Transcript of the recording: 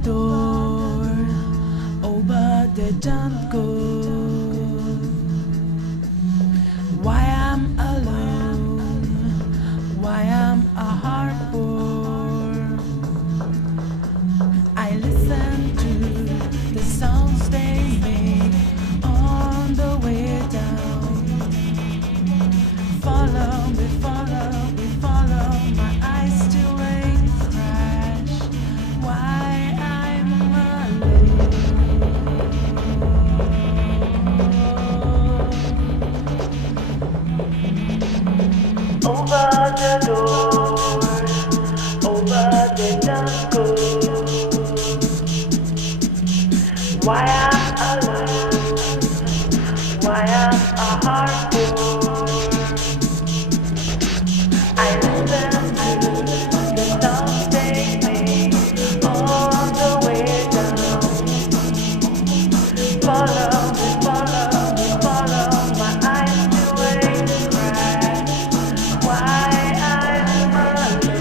the door. Oh, but they don't go. Why I'm alone? Why I'm a heartborn? I listen to the songs they make on the way down. Follow me, follow me, follow my eyes still ain't crash. Why I'm alone? Over the door, over the jungle. Why I'm alone? Why I'm a heartborn? I listen to the songs they make all the way down. Follow me, follow me, follow my eyes to a crash. Why I'm alone?